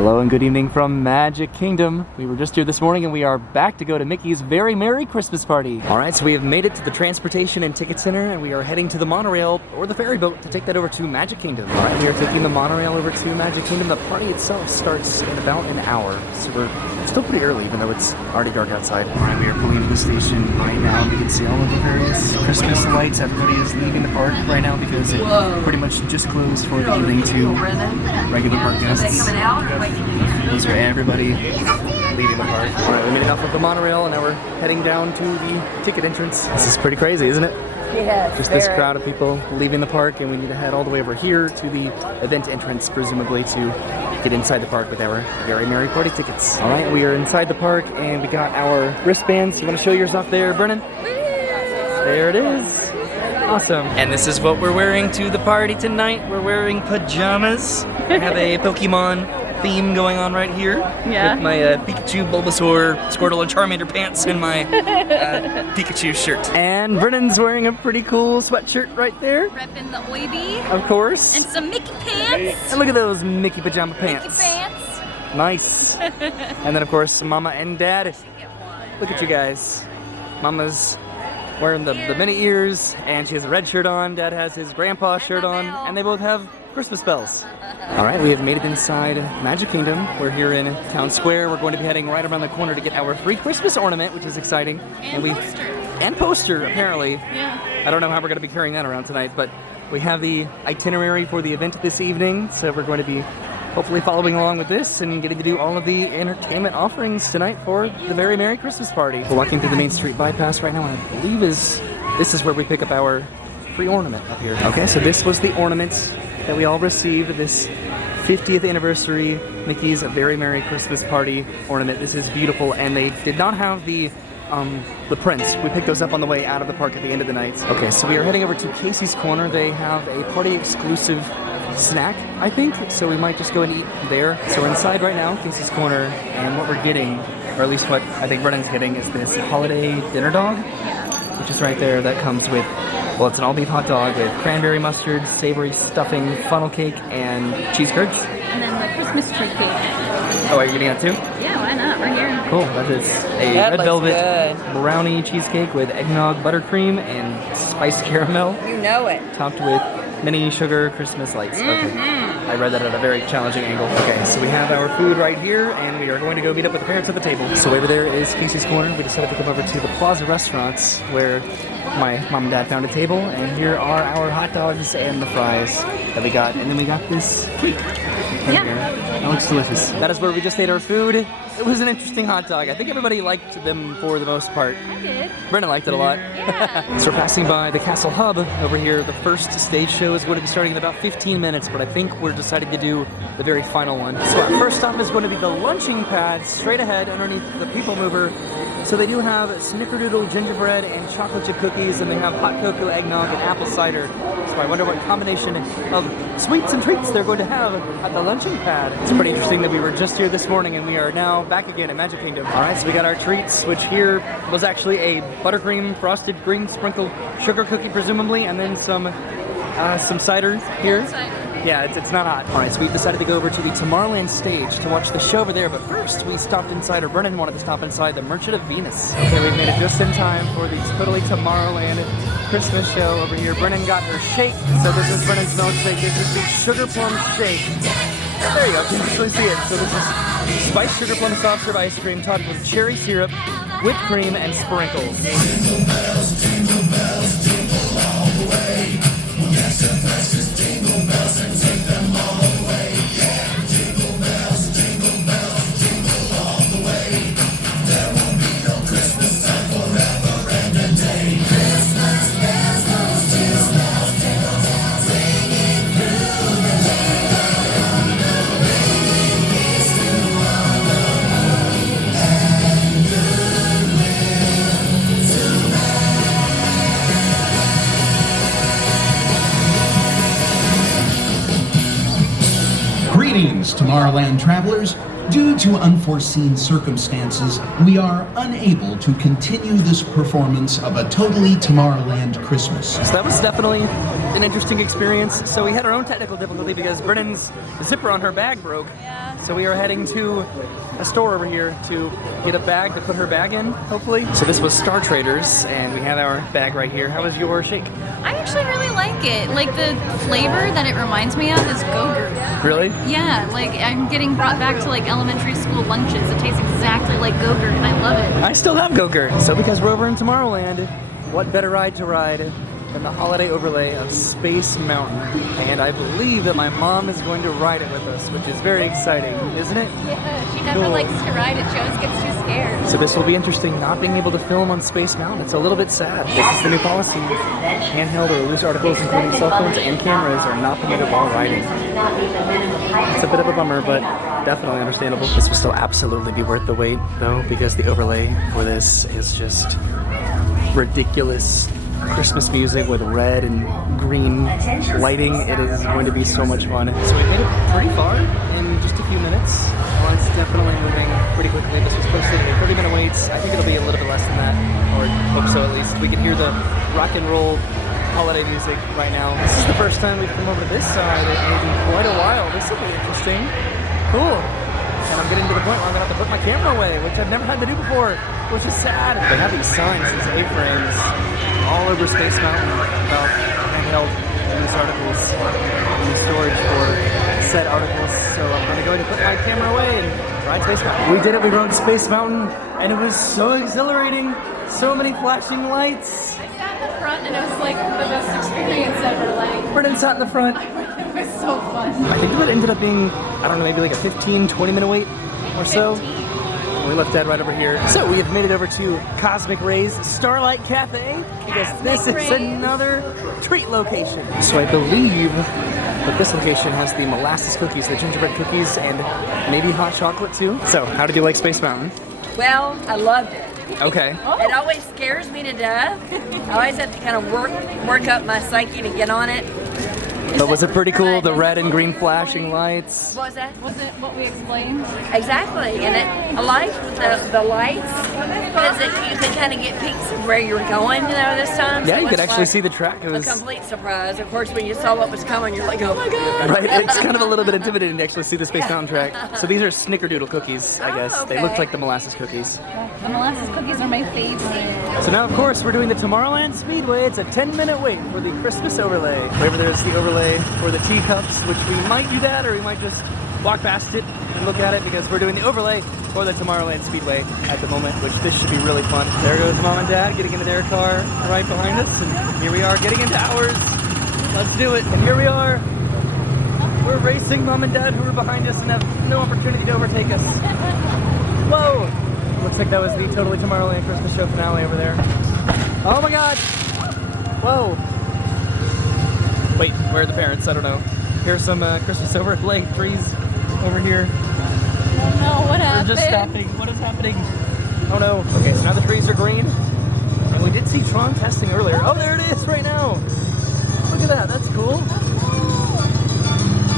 Hello and good evening from Magic Kingdom. We were just here this morning and we are back to go to Mickey's Very Merry Christmas Party. All right, so we have made it to the Transportation and Ticket Center and we are heading to the monorail or the ferry boat to take that over to Magic Kingdom. All right, we are taking the monorail over to Magic Kingdom. The party itself starts in about an hour, so we're still pretty early even though it's already dark outside. All right, we are pulling to the station right now. You can see all of the various Christmas lights. Everybody is leaving the park right now because it pretty much just closed for the evening to regular park guests. These are everybody leaving the park. All right, we made it off of the monorail and now we're heading down to the ticket entrance. This is pretty crazy, isn't it? Yeah. Just this crowd of people leaving the park, and we need to head all the way over here to the event entrance, presumably to get inside the park with our Very Merry Party tickets. All right, we are inside the park and we got our wristbands. You want to show yours off there, Brennan? There it is. Awesome. And this is what we're wearing to the party tonight. We're wearing pajamas. I have a Pokemon theme going on right here. Yeah. With my Pikachu, Bulbasaur, Squirtle, and Charmander pants and my Pikachu shirt. And Brennan's wearing a pretty cool sweatshirt right there. Repping the oyby. Of course. And some Mickey pants. And look at those Mickey pajama pants. Mickey pants. Nice. And then of course Mama and Dad. Look at you guys. Mama's wearing the mini ears and she has a red shirt on. Dad has his grandpa shirt on and they both have Christmas bells. All right, we have made it inside Magic Kingdom. We're here in Town Square. We're going to be heading right around the corner to get our free Christmas ornament, which is exciting. And poster, apparently. Yeah. I don't know how we're going to be carrying that around tonight, but we have the itinerary for the event this evening, so we're going to be hopefully following along with this and getting to do all of the entertainment offerings tonight for the Very Merry Christmas Party. We're walking through the Main Street bypass right now, and I believe this is where we pick up our free ornament up here. Okay, so this was the ornament that we all received, this 50th anniversary Mickey's Very Merry Christmas Party ornament. This is beautiful, and they did not have the prints. We picked those up on the way out of the park at the end of the night. Okay, so we are heading over to Casey's Corner. They have a party exclusive snack, I think, so we might just go and eat there. So we're inside right now, Casey's Corner, and what we're getting, or at least what I think Brennan's getting, is this holiday dinner dog, which is right there. That comes with, well, it's an all-beef hot dog with cranberry mustard, savory stuffing, funnel cake, and cheese curds. And then the Christmas tree cake. Oh, are you getting that too? Yeah, why not? We're here. Cool. That is a red velvet brownie cheesecake with eggnog buttercream and spiced caramel. You know it. Topped with mini sugar Christmas lights. Okay. I read that at a very challenging angle. Okay, so we have our food right here, and we are going to go meet up with the parents at the table. So over there is Casey's Corner. We decided to come over to the Plaza Restaurants, where my mom and dad found a table, and here are our hot dogs and the fries that we got. And then we got this cake. Yeah. That looks delicious. That is where we just ate our food. It was an interesting hot dog. I think everybody liked them for the most part. I did. Brennan liked it a lot. Yeah. So we're passing by the Castle Hub over here. The first stage show is going to be starting in about 15 minutes, but I think we're deciding to do the very final one. So our first stop is going to be the lunching pad straight ahead underneath the People Mover. So they do have snickerdoodle gingerbread and chocolate chip cookies, and they have hot cocoa, eggnog, and apple cider. So I wonder what combination of sweets and treats they're going to have at the lunching pad. It's pretty interesting that we were just here this morning and we are now back again at Magic Kingdom. All right, so we got our treats, which here was actually a buttercream frosted green sprinkled sugar cookie, presumably, and then some cider here. Yeah, it's not hot. All right, so we've decided to go over to the Tomorrowland stage to watch the show over there, but first we stopped inside, or Brennan wanted to stop inside the Merchant of Venus. Okay, we've made it just in time for the Totally Tomorrowland Christmas show over here. Brennan got her shake, so this is Brennan's milkshake. This is the Sugar Plum Shake. There you go, you can actually see it. So this is spiced sugar plum soft serve ice cream topped with cherry syrup, whipped cream, and sprinkles. Jingle bells, jingle all the way. Yes, the best is jingle bells and take them all away. Yeah, jingle bells, jingle all the way. There won't be no Christmas time forever and a day. Christmas bells, those jingle bells, ringing through the land. Ringing peace to all the world and goodwill to man. Tomorrowland travelers, due to unforeseen circumstances, we are unable to continue this performance of a totally Tomorrowland Christmas. So that was definitely an interesting experience. So we had our own technical difficulty because Brennan's zipper on her bag broke. Yeah. So we are heading to a store over here to get a bag to put her bag in, hopefully. So this was Star Traders, and we have our bag right here. How was your shake? I actually really like it. Like the flavor that it reminds me of is Go-Gurt. Really? Yeah, like I'm getting brought back to like elementary school lunches. It tastes exactly like Go-Gurt and I love it. I still have Go-Gurt. So because we're over in Tomorrowland, what better ride to ride than the holiday overlay of Space Mountain? And I believe that my mom is going to ride it with us, which is very exciting, isn't it? Yeah, she never Cool. likes to ride it. She always gets too scared. So this will be interesting, not being able to film on Space Mountain. It's a little bit sad. This is the new policy. Handheld or loose articles, including cell phones and cameras, are not permitted while riding. It's a bit of a bummer, but definitely understandable. This will still absolutely be worth the wait, though, because the overlay for this is just ridiculous Christmas music with red and green lighting. It is going to be so much fun. So we made it pretty far in just a few minutes. Well, it's definitely moving pretty quickly. This was posted at 30-minute waits. I think it'll be a little bit less than that, or hope so at least. We can hear the rock and roll holiday music right now. This is the first time we've come over to this side in quite a while. This will be interesting. Cool. And I'm getting to the point where I'm gonna have to put my camera away, which I've never had to do before, which is sad. They have these signs, these A-frames, all over Space Mountain about handheld news articles and storage for said articles. So I'm gonna go ahead and put my camera away and ride Space Mountain. We did it, we rode Space Mountain, and it was so exhilarating. So many flashing lights. I sat in the front and it was like the best experience ever. Like, Brennan sat in the front. it was so fun. I think it ended up being, I don't know, maybe like a 15-20 minute wait or so. We left Dad right over here. So we have made it over to Cosmic Rays Starlight Cafe because this is another treat location. So I believe that this location has the molasses cookies, the gingerbread cookies, and maybe hot chocolate too. So how did you like Space Mountain? Well, I loved it. Okay. It always scares me to death. I always have to kind of work up my psyche to get on it. But was it pretty cool? The red and green flashing lights. What was that? Was it what we explained? Exactly, and I liked the lights because you could kind of get peeks of where you were going, this time. Yeah, So you it could was actually like see the track. It a was complete surprise. Of course, when you saw what was coming, you're like, oh my god! right. It's kind of a little bit intimidating to actually see the Space Mountain track. So these are Snickerdoodle cookies, I guess. Oh, They look okay. like the molasses cookies. The molasses cookies are my favorite. So now, of course, we're doing the Tomorrowland Speedway. It's a 10-minute wait for the Christmas overlay. Wherever there's the overlay for the teacups, which we might do that, or we might just walk past it and look at it because we're doing the overlay for the Tomorrowland Speedway at the moment, which this should be really fun. There goes Mom and Dad getting into their car right behind us, and here we are getting into ours. Let's do it. And here we are. We're racing Mom and Dad who are behind us and have no opportunity to overtake us. Whoa! Looks like that was the Totally Tomorrowland Christmas show finale over there. Oh my god! Whoa! Wait, where are the parents? I don't know. Here's some Christmas overlay trees over here. Oh no, what They're happened? just stopping. What is happening? Oh no. Okay, so now the trees are green. And we did see Tron testing earlier. Oh, there it is right now. Look at that. That's cool.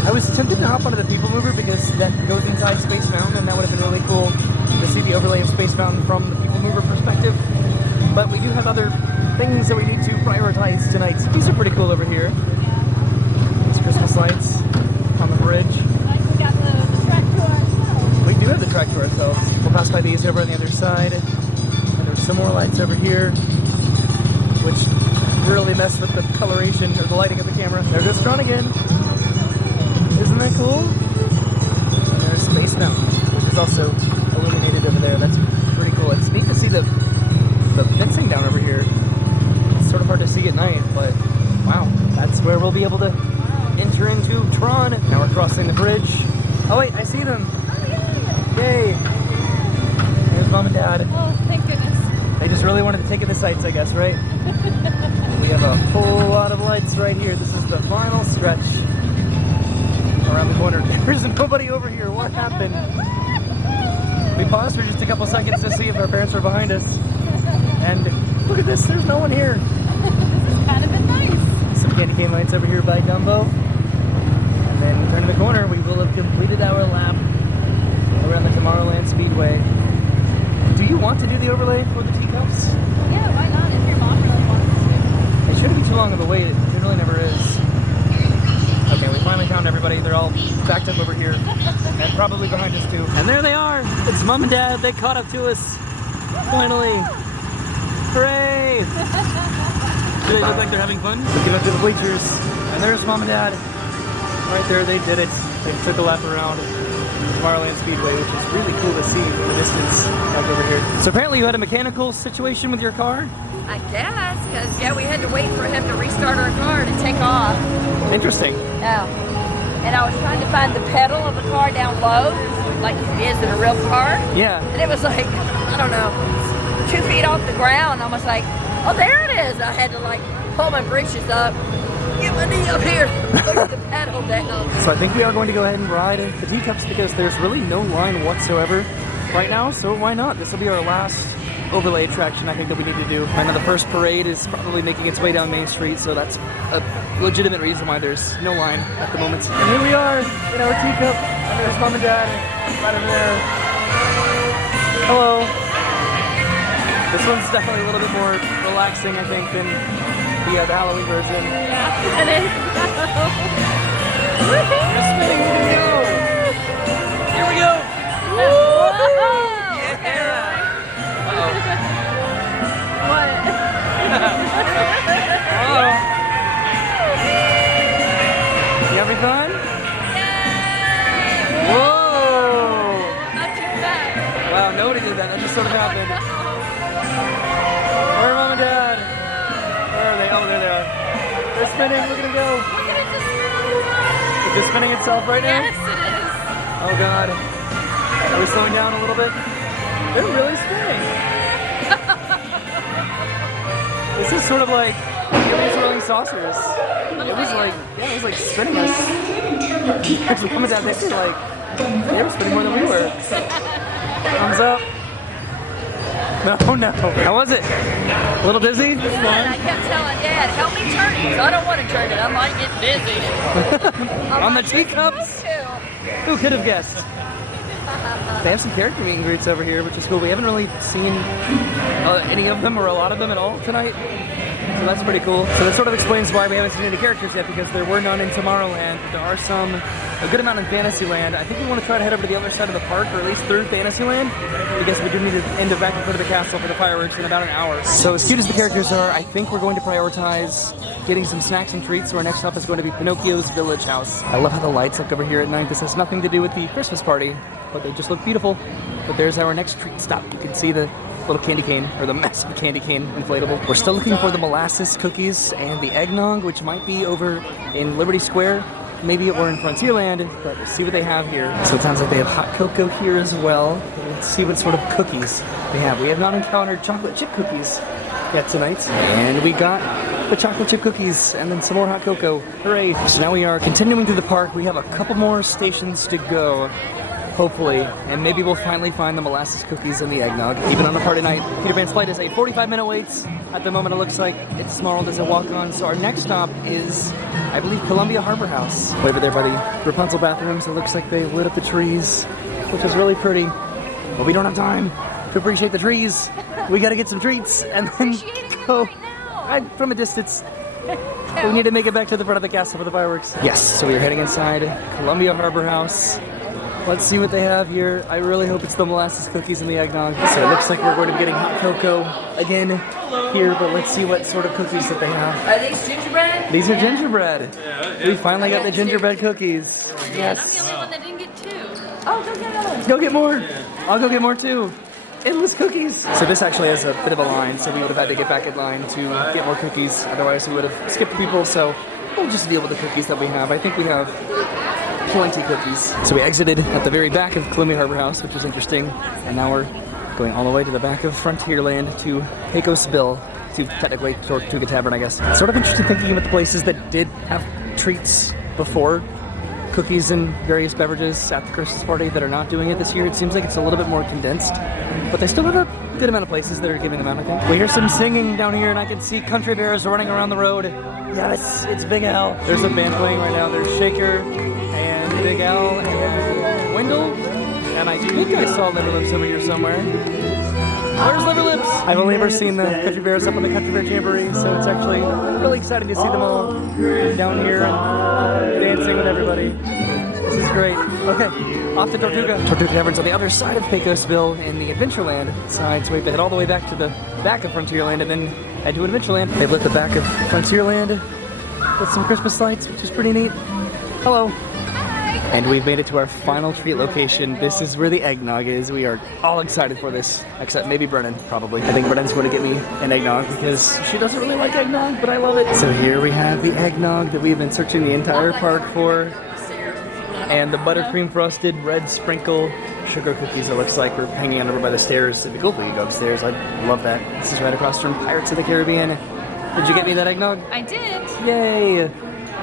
I was tempted to hop onto the People Mover because that goes inside Space Mountain, and that would have been really cool to see the overlay of Space Mountain from the People Mover perspective. But we do have other things that we need to prioritize tonight. These are pretty cool over here. These Christmas lights on the bridge. We got the track to ourselves. We do have the track to ourselves. We'll pass by these over on the other side. And there's some more lights over here, which really mess with the coloration or the lighting of the camera. There goes Tron again. Isn't that cool? And there's Space Mountain, which is also illuminated over there. That's pretty cool. It's neat to see the fencing down over here. It's sort of hard to see at night, but wow, that's where we'll be able to enter into Tron. Now we're crossing the bridge. Oh wait, I see them. Yay! There's Mom and Dad. Oh, thank goodness. They just really wanted to take in the sights, I guess, right? We have a whole lot of lights right here. This is the final stretch around the corner. There's nobody over here. What happened? We paused for just a couple seconds to see if our parents were behind us. And look at this, there's no one here. This has kind of been nice. Some candy cane lights over here by Dumbo. And then turning the corner, we will have completed our lap around the Tomorrowland Speedway. Do you want to do the overlay for the teacups? Yeah, why not? If your mom really wants to. It shouldn't be too long of a wait. It really never is. Okay, we finally found everybody. They're all backed up over here. And probably behind us too. And there they are. It's Mom and Dad. They caught up to us. Finally. Hooray! Do they look like they're having fun? Looking up to the bleachers. And there's Mom and Dad. Right there, they did it. They took a lap around Tomorrowland Speedway, which is really cool to see from the distance back over here. So apparently you had a mechanical situation with your car? I guess, because yeah, we had to wait for him to restart our car to take off. Interesting. Yeah. And I was trying to find the pedal of the car down low, like it is in a real car. Yeah. And it was like, I don't know, 2 feet off the ground. I was like, oh, there it is. I had to like pull my britches up, get my knee up here, push the pedal down. So I think we are going to go ahead and ride the teacups because there's really no line whatsoever right now, so why not? This will be our last overlay attraction I think that we need to do. I know the first parade is probably making its way down Main Street, so that's a legitimate reason why there's no line at the moment. And here we are in our teacup, and there's Mom and Dad right over there. Hello. This one's definitely a little bit more relaxing, I think, than the Halloween version. Yeah, it is. Just spinning, we can go. Here we go. Yeah. What? Oh. You having fun? Whoa! Not too bad. Wow, nobody did that. That just sort of happened. Where are Mom and Dad? Where are they? Oh, there they are. They're spinning. Look at them go. Look at it just spinning. Is it spinning itself right now? Yes, it is. Oh God. Are we slowing down a little bit? They're really spinning. This is sort of like swirling saucers. It was like, yeah, it was like spinning us. Actually, Mom and Dad, they were spinning more than we were. Thumbs up. No, no. How was it? A little dizzy? And I kept telling Dad, help me turn it, 'cause I don't want to turn it. I might get dizzy. On the teacups? Who could have guessed? They have some character meet and greets over here, which is cool. We haven't really seen any of them or a lot of them at all tonight. So that's pretty cool. So that sort of explains why we haven't seen any characters yet, because there were none in Tomorrowland. There are a good amount in Fantasyland. I think we want to try to head over to the other side of the park, or at least through Fantasyland, because we do need to end up back in front of the castle for the fireworks in about an hour. So as cute as the characters are, I think we're going to prioritize getting some snacks and treats, so our next stop is going to be Pinocchio's Village House. I love how the lights look over here at night. This has nothing to do with the Christmas party, but they just look beautiful. But there's our next treat stop. You can see the little candy cane, or the massive candy cane inflatable. We're still looking for the molasses cookies and the eggnog, which might be over in Liberty Square. Maybe it were in Frontierland, but we'll see what they have here. So it sounds like they have hot cocoa here as well. Let's see what sort of cookies they have. We have not encountered chocolate chip cookies yet tonight. And we got the chocolate chip cookies and then some more hot cocoa. Hooray. So now we are continuing through the park. We have a couple more stations to go, hopefully, and maybe we'll finally find the molasses cookies and the eggnog. Even on a party night, Peter Pan's Flight is a 45-minute wait. At the moment, it looks like It's Tomorrow as a walk-on. So our next stop is, I believe, Columbia Harbor House. Over there by the Rapunzel bathrooms, it looks like they lit up the trees, which is really pretty. But we don't have time to appreciate the trees. We gotta get some treats and then go from a distance. We need to make it back to the front of the castle for the fireworks. Yes, so we are heading inside Columbia Harbor House. Let's see what they have here. I really hope it's the molasses cookies and the eggnog. So it looks like we're going to be getting hot cocoa again here, but let's see what sort of cookies that they have. Are these gingerbread? These are gingerbread. We finally got the gingerbread cookies. I'm Yes. the only one that didn't get 2. Oh, go get another. Go get more. I'll go get more too. Endless cookies. So this actually has a bit of a line, so we would have had to get back in line to get more cookies. Otherwise we would have skipped people, so we'll just deal with the cookies that we have. I think we have plenty cookies. So we exited at the very back of Columbia Harbor House, which was interesting, and now we're going all the way to the back of Frontierland to Pecos Bill, to technically Tortuga Tavern, I guess. It's sort of interesting thinking about the places that did have treats before, cookies and various beverages at the Christmas party, that are not doing it this year. It seems like it's a little bit more condensed, but they still have a good amount of places that are giving them out, I think. We hear some singing down here, and I can see country bears running around the road. Yes, it's Big Al. There's a band playing right now. There's Shaker Big Al and Wendell. And I think I saw Liver Lips over here somewhere. Where's Liver Lips? I've only ever seen the Country Bears up on the Country Bear Jamboree, so it's actually really exciting to see them all down here and dancing with everybody. This is great. Okay, off to Tortuga. Tortuga Tavern's on the other side of Pecosville in the Adventureland side, so we have to head all the way back to the back of Frontierland and then head to Adventureland. They've lit the back of Frontierland with some Christmas lights, which is pretty neat. Hello. And we've made it to our final treat location. This is where the eggnog is. We are all excited for this, except maybe Brennan, probably. I think Brennan's going to get me an eggnog because she doesn't really like eggnog, but I love it. So here we have the eggnog that we've been searching the entire park for. And the buttercream frosted red sprinkle sugar cookies, it looks like. We're hanging out over by the stairs. It'd be cool if we could go upstairs. I love that. This is right across from Pirates of the Caribbean. Did you get me that eggnog? I did. Yay!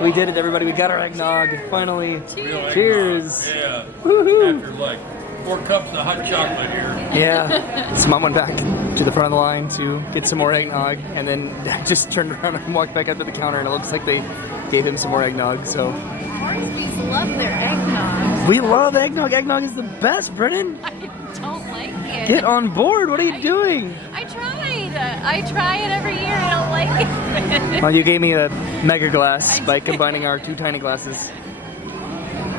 We did it, everybody. We got our eggnog, finally. Cheers. Cheers. Yeah. Woohoo! After like 4 cups of hot chocolate here. Yeah. So Mom went back to the front of the line to get some more eggnog, and then just turned around and walked back up to the counter, and it looks like they gave him some more eggnog, so. Orsby's love their eggnog. We love eggnog. Eggnog is the best, Brennan. I don't like it. Get on board. What are you doing? I tried. I try it every year. I don't like it. Well, you gave me a mega glass by combining our 2 tiny glasses.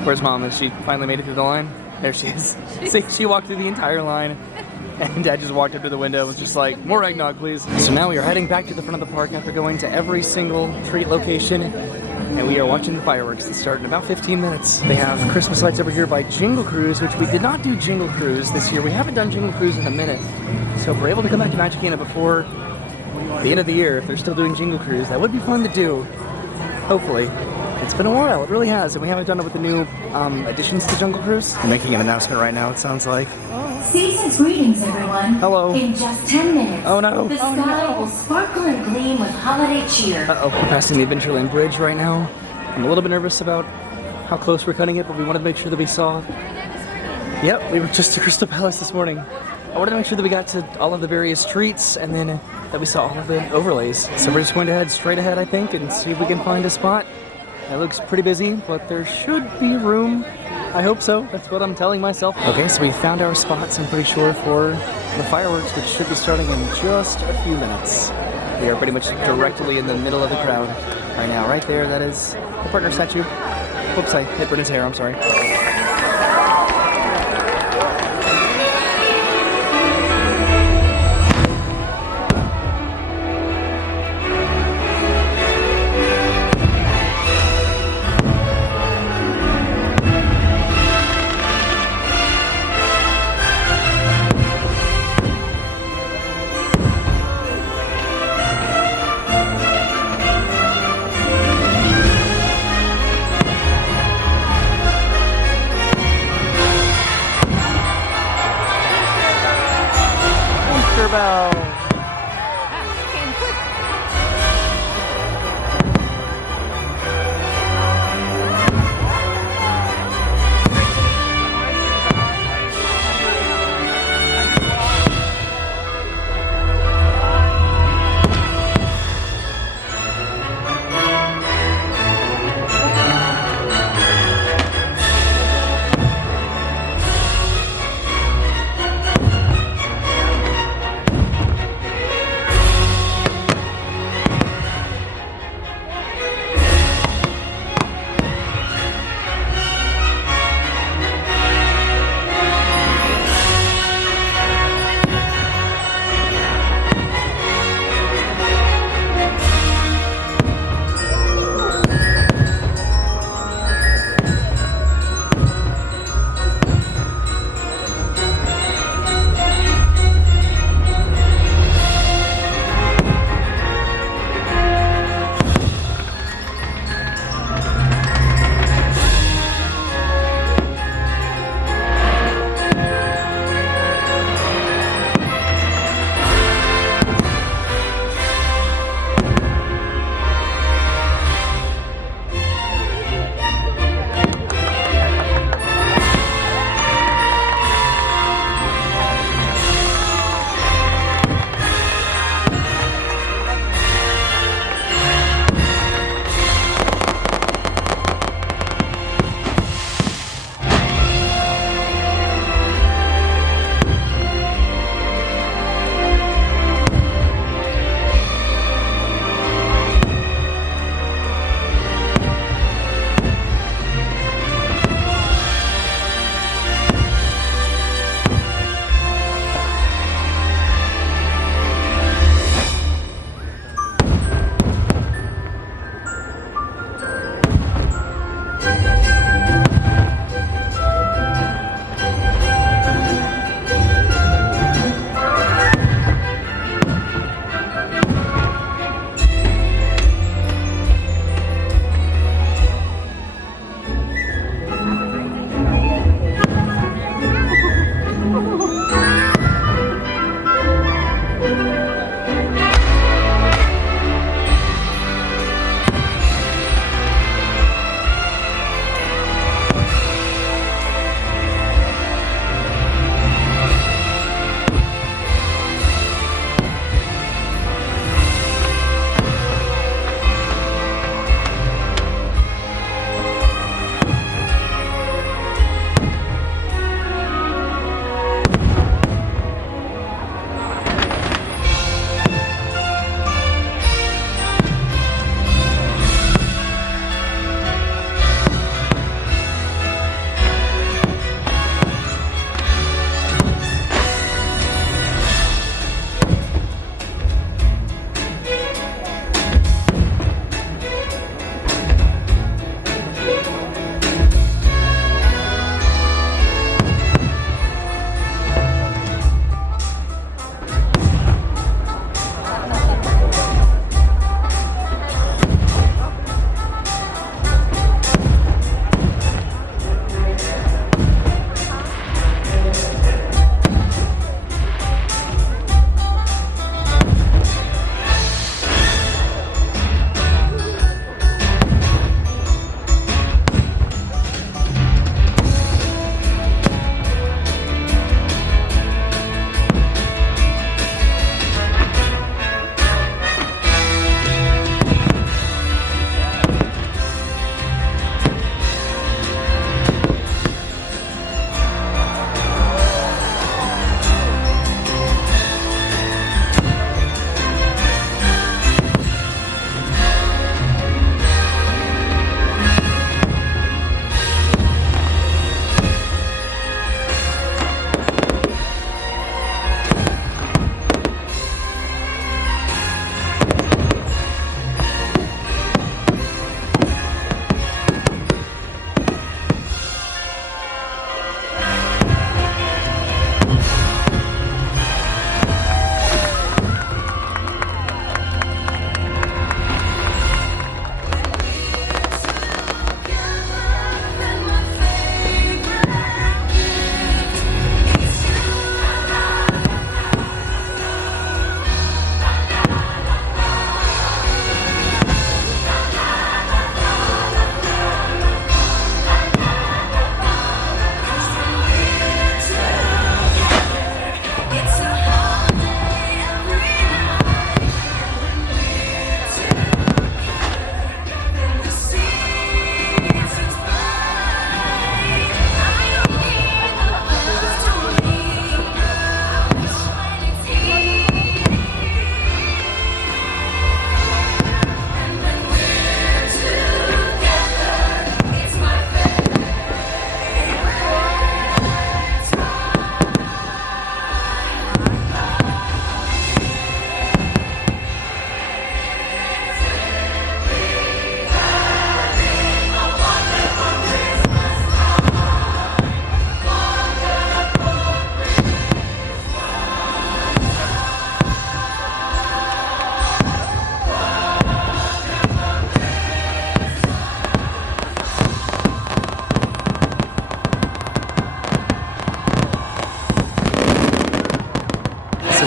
Where's Mom? Has she finally made it through the line? There she is. See, she walked through the entire line, and Dad just walked up to the window and was just like, more eggnog, please. So now we are heading back to the front of the park after going to every single treat location, and we are watching the fireworks that start in about 15 minutes. They have Christmas lights over here by Jingle Cruise, which we did not do Jingle Cruise this year. We haven't done Jingle Cruise in a minute. So if we're able to come back to Magic Kingdom before the end of the year, if they're still doing Jingle Cruise, that would be fun to do. Hopefully. It's been a while, it really has, and we haven't done it with the new additions to Jungle Cruise. I'm making an announcement right now, it sounds like. Season's greetings, everyone. Hello. In just 10 minutes, Oh no. the sky will sparkle and gleam with holiday cheer. Uh-oh, we're passing the Adventureland Bridge right now. I'm a little bit nervous about how close we're cutting it, but we wanted to make sure that we saw. Yep, we were just to Crystal Palace this morning. I wanted to make sure that we got to all of the various treats and then that we saw all of the overlays. So we're just going to head straight ahead, I think, and see if we can find a spot. It looks pretty busy, but there should be room. I hope so. That's what I'm telling myself. Okay, so we found our spots, I'm pretty sure, for the fireworks, which should be starting in just a few minutes. We are pretty much directly in the middle of the crowd right now. Right there, that is the partner statue. Oops, I hit Brendan's hair, I'm sorry. Bell. Came quick.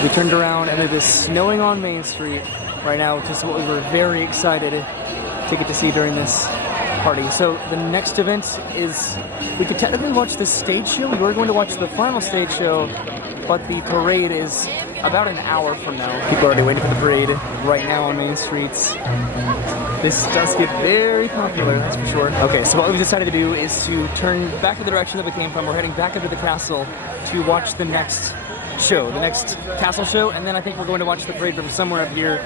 We turned around and it is snowing on Main Street right now, which is what we were very excited to get to see during this party. So the next event is, we could technically watch the stage show. We were going to watch the final stage show, but the parade is about an hour from now. People are already waiting for the parade right now on Main Streets. This does get very popular, that's for sure. Okay, so what we've decided to do is to turn back in the direction that we came from. We're heading back into the castle to watch the next show, the next castle show, and then I think we're going to watch the parade from somewhere up here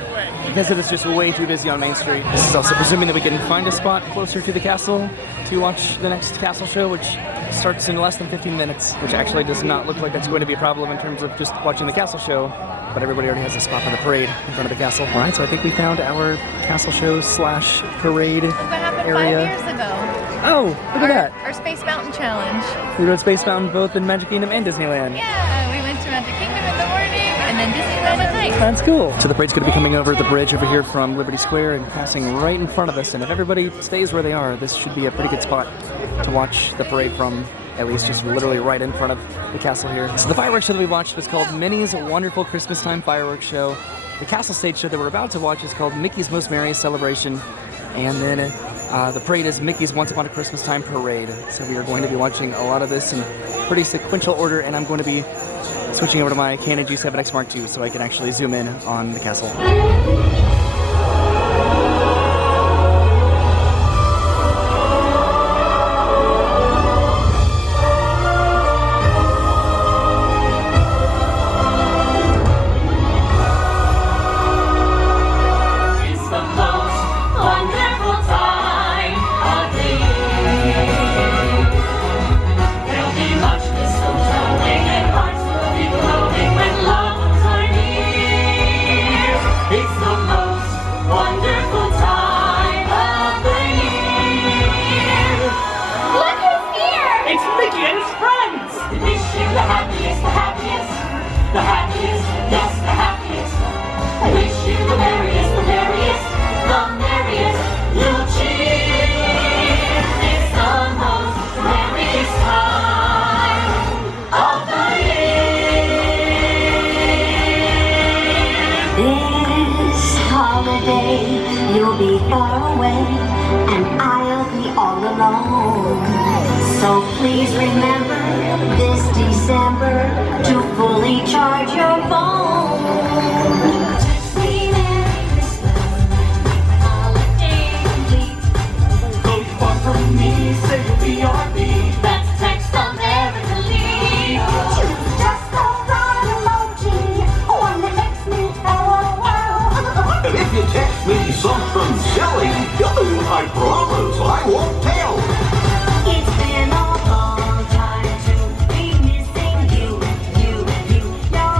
because it is just way too busy on Main Street. This is also presuming that we can find a spot closer to the castle to watch the next castle show, which starts in less than 15 minutes, which actually does not look like that's going to be a problem in terms of just watching the castle show, but everybody already has a spot for the parade in front of the castle. All right, so I think we found our castle show slash parade What happened area. 5 years ago? Oh, look at that. Our Space Mountain Challenge. We rode Space Mountain both in Magic Kingdom and Disneyland. Yeah, we went to Magic Kingdom in the morning and then Disneyland at night. That's cool. So the parade's going to be coming over the bridge over here from Liberty Square and passing right in front of us. And if everybody stays where they are, this should be a pretty good spot to watch the parade from. At least just literally right in front of the castle here. So the fireworks show that we watched was called Minnie's Wonderful Christmas Time Fireworks Show. The castle stage show that we're about to watch is called Mickey's Most Merriest Celebration. And then the parade is Mickey's Once Upon a Christmas Time Parade. So we are going to be watching a lot of this in pretty sequential order, and I'm going to be switching over to my Canon G7X Mark II so I can actually zoom in on the castle. You'll be far away, and I'll be all alone. So please remember this December to fully charge your phone. Text me Merry Christmas, holiday complete. Go far from me, say BRB. That's text I'll never delete. Choose just the right emoji, one that makes me LOL. And if you text me something silly, I promise I won't tell. It's been a long time to be missing you. You're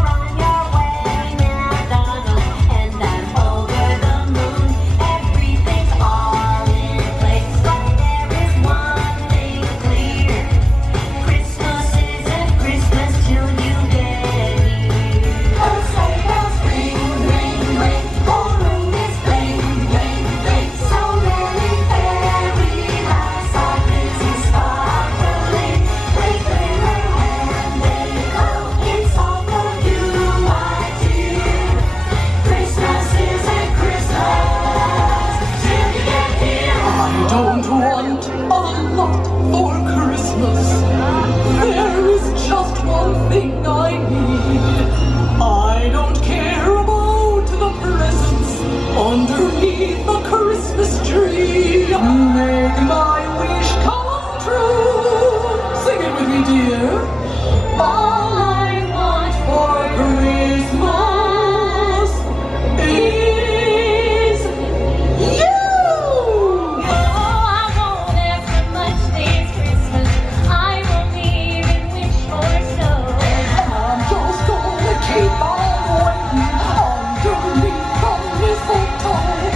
on your way now, Donald, and I'm over the moon. Everything's all in place, but there is one thing clear. Christmas isn't Christmas till you get here. Oh, sleigh bells ring, ring, ring. Oh, ring this ring, ring, ring. So many fairy lights are busy sparkling. They glimmer when they glow. It's all for you, my dear. Christmas isn't Christmas till you get here. I don't want a lot for Christmas. There is just one thing I need. I don't care about the presents underneath the Christmas tree. Make my wish come true. Sing it with me, dear. All I want for Christmas is you. Oh, I won't ask for much this Christmas. I won't even wish for so. I'm just gonna keep on waiting underneath the mistletoe.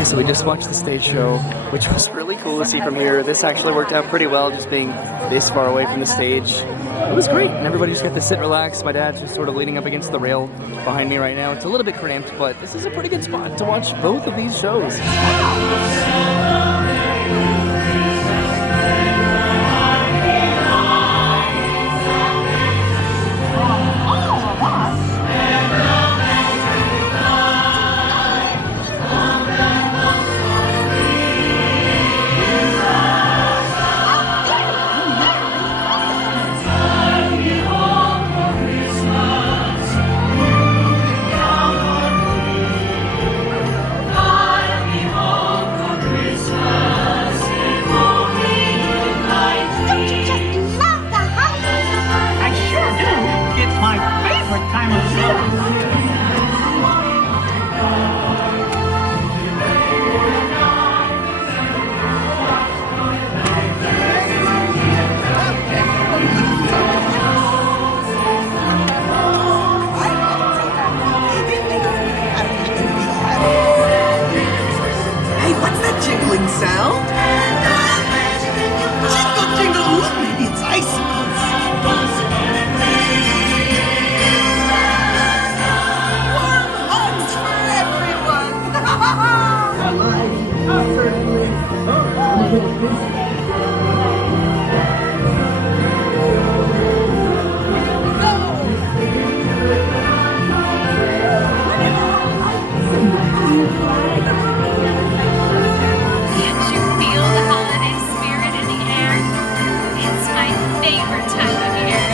Okay, so we just watched the stage show, which was really cool to see from here. This actually worked out pretty well, just being this far away from the stage. It was great, and everybody just got to sit relax. My dad's just sort of leaning up against the rail behind me right now. It's a little bit cramped, but this is a pretty good spot to watch both of these shows. Hey, what's that jiggling sound? Jingle, jingle, ooh, maybe it's icicles. Warm hugs for everyone. Can't you feel the holiday spirit in the air? It's my favorite time of year.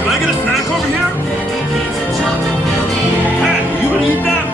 Can I get a snack over here? Hey, you gonna eat that?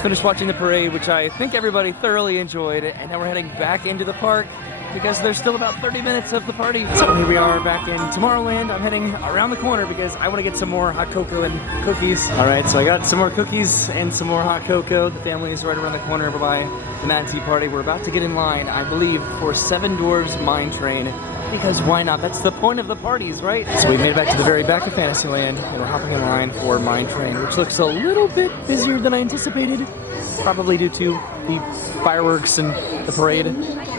just finished watching the parade, which I think everybody thoroughly enjoyed, and now we're heading back into the park because there's still about 30 minutes of the party. So here we are back in Tomorrowland. I'm heading around the corner because I want to get some more hot cocoa and cookies. All right, so I got some more cookies and some more hot cocoa. The family is right around the corner over by the Mad Tea Party. We're about to get in line, I believe, for Seven Dwarfs Mine Train. Because why not? That's the point of the parties, right? So we made it back to the very back of Fantasyland, and we're hopping in line for Mine Train, which looks a little bit busier than I anticipated. Probably due to the fireworks and the parade,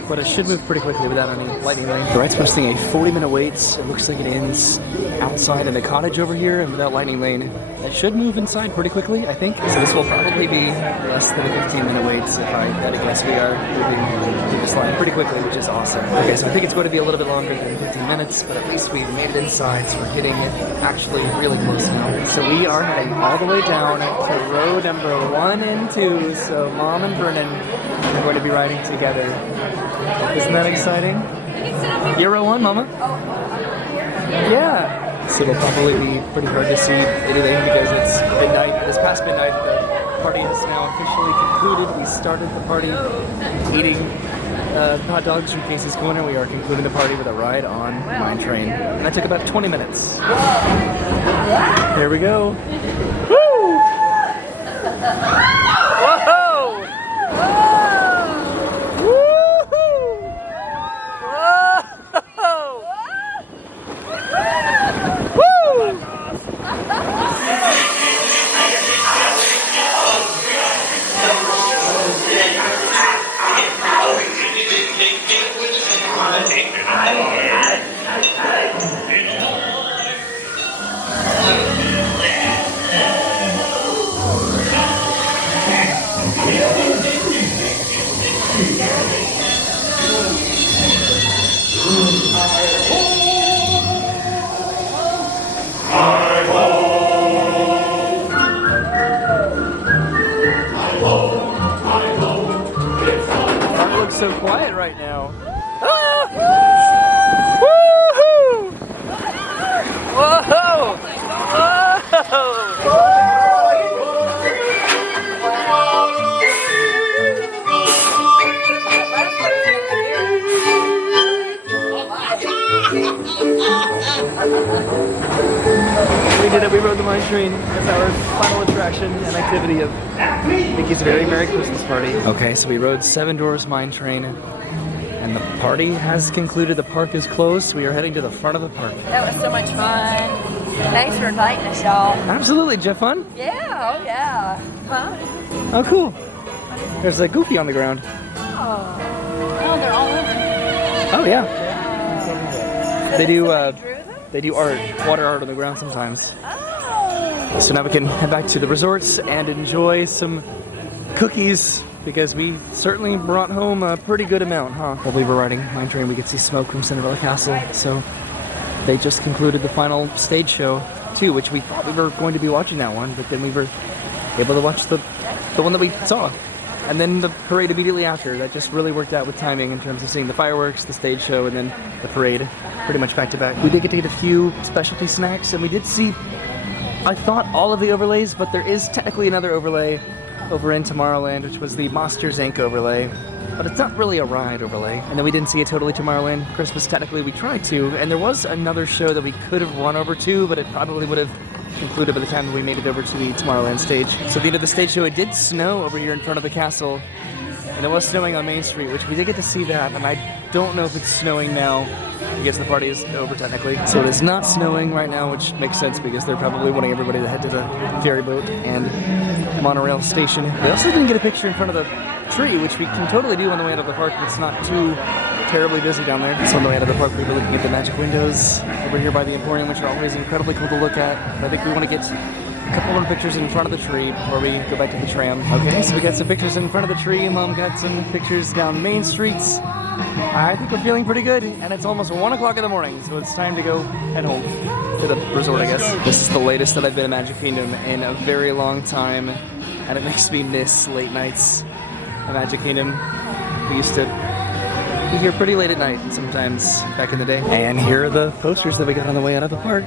but it should move pretty quickly without any lightning lane. The ride's posting a 40-minute wait. It looks like it ends outside in the cottage over here, and without lightning lane, it should move inside pretty quickly, I think. So this will probably be less than a 15-minute wait. If I had to guess, we are moving through this line pretty quickly, which is awesome. Okay, so I think it's going to be a little bit longer than 15 minutes, but at least we've made it inside, so we're getting actually really close now. So we are heading all the way down to row number 1 and 2. So Mom and Brennan are going to be riding together. Isn't that exciting? You're row 1, Mama? Yeah. So it'll probably be pretty hard to see anything because it's midnight. It is past midnight. The party has now officially concluded. We started the party eating hot dogs from Casey's Corner. We are concluding the party with a ride on Mine Train. And that took about 20 minutes. Here we go. Woo! Whoa! Woo-hoo! Whoa! Woo! So quiet right now. Ah! Woohoo! Whoa! Whoa! We did it. We rode the Mine Train as our final attraction and activity of Mickey's Very Merry Christmas Party. Okay, so we rode Seven Dwarfs Mine Train, and the party has concluded. The park is closed. We are heading to the front of the park. That was so much fun. Thanks for inviting us, y'all. Absolutely. Did you have fun? Yeah, oh yeah. Huh? Oh, cool. There's a Goofy on the ground. Oh, they're all over. Oh, yeah. They do art, water art on the ground sometimes. Oh. So now we can head back to the resorts and enjoy some cookies because we certainly brought home a pretty good amount, huh? While we were riding Mine Train, we could see smoke from Cinderella Castle. So they just concluded the final stage show too, which we thought we were going to be watching that one, but then we were able to watch the one that we saw. And then the parade immediately after. That just really worked out with timing in terms of seeing the fireworks, the stage show, and then the parade pretty much back to back. We did get to get a few specialty snacks, and we did see, I thought, all of the overlays, but there is technically another overlay over in Tomorrowland, which was the Monsters, Inc. overlay. But it's not really a ride overlay. And then we didn't see a Totally Tomorrowland Christmas. Technically, we tried to, and there was another show that we could have run over to, but it probably would have concluded by the time we made it over to the Tomorrowland stage. So at the end of the stage show, it did snow over here in front of the castle, and it was snowing on Main Street, which we did get to see that, and I don't know if it's snowing now because the party is over technically. So it is not snowing right now, which makes sense because they're probably wanting everybody to head to the ferry boat and monorail station. We also didn't get a picture in front of the tree, which we can totally do on the way out of the park if it's not too terribly busy down there. So on the way out of the park, we were looking at the magic windows over here by the Emporium, which are always incredibly cool to look at. But I think we want to get a couple more pictures in front of the tree before we go back to the tram. Okay, so we got some pictures in front of the tree. Mom got some pictures down Main Streets. I think we're feeling pretty good, and it's almost 1 o'clock in the morning, so it's time to go head home to the resort, I guess. This is the latest that I've been in Magic Kingdom in a very long time, and it makes me miss late nights at Magic Kingdom. We used to be here pretty late at night sometimes back in the day. And here are the posters that we got on the way out of the park.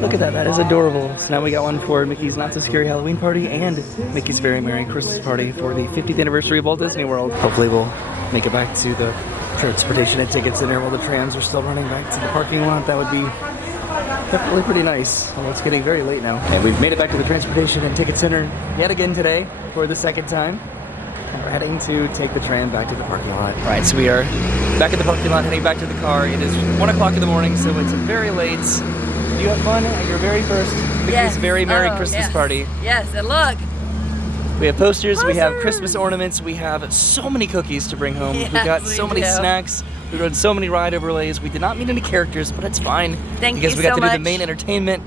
Look at that, that is adorable. So now we got one for Mickey's Not So Scary Halloween Party and Mickey's Very Merry Christmas Party for the 50th anniversary of Walt Disney World. Hopefully we'll make it back to the transportation and ticket center while the trams are still running back to the parking lot. That would be definitely pretty nice. Although it's getting very late now. And we've made it back to the transportation and ticket center yet again today for the second time. And we're heading to take the tram back to the parking lot. All right, so we are back at the parking lot, heading back to the car. It is 1 o'clock in the morning, so it's very late. Did you have fun at your very first Mickey's Very Merry Christmas Party? Yes, and look. We have posters, we have Christmas ornaments, we have so many cookies to bring home. Yes, we got so we many do. snacks. We rode so many ride overlays. We did not meet any characters, but it's fine. Thank because you we got so to do the much. main entertainment.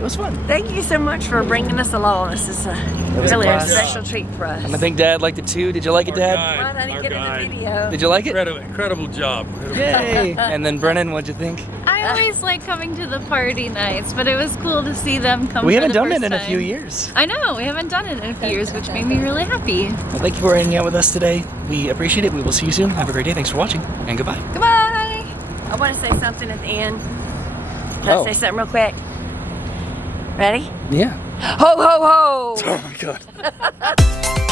It was fun. Thank you so much for bringing us along. This is was a really a blast. special treat for us. And I think Dad liked it too. Did you like it, Dad? Why don't you Our get in guy. the video? Did you like it? Incredible job. Yay! And then Brennan, what'd you think? I always like coming to the party nights, but it was cool to see them come. We for haven't the done it first in a time. few years. I know, we haven't done it in a few years, which made me really happy. Well, thank you for hanging out with us today. We appreciate it. We will see you soon. Have a great day. Thanks for watching, and goodbye. Goodbye. I want to say something at the end. Can I say something real quick? Ready? Yeah. Ho, ho, ho! Oh my God.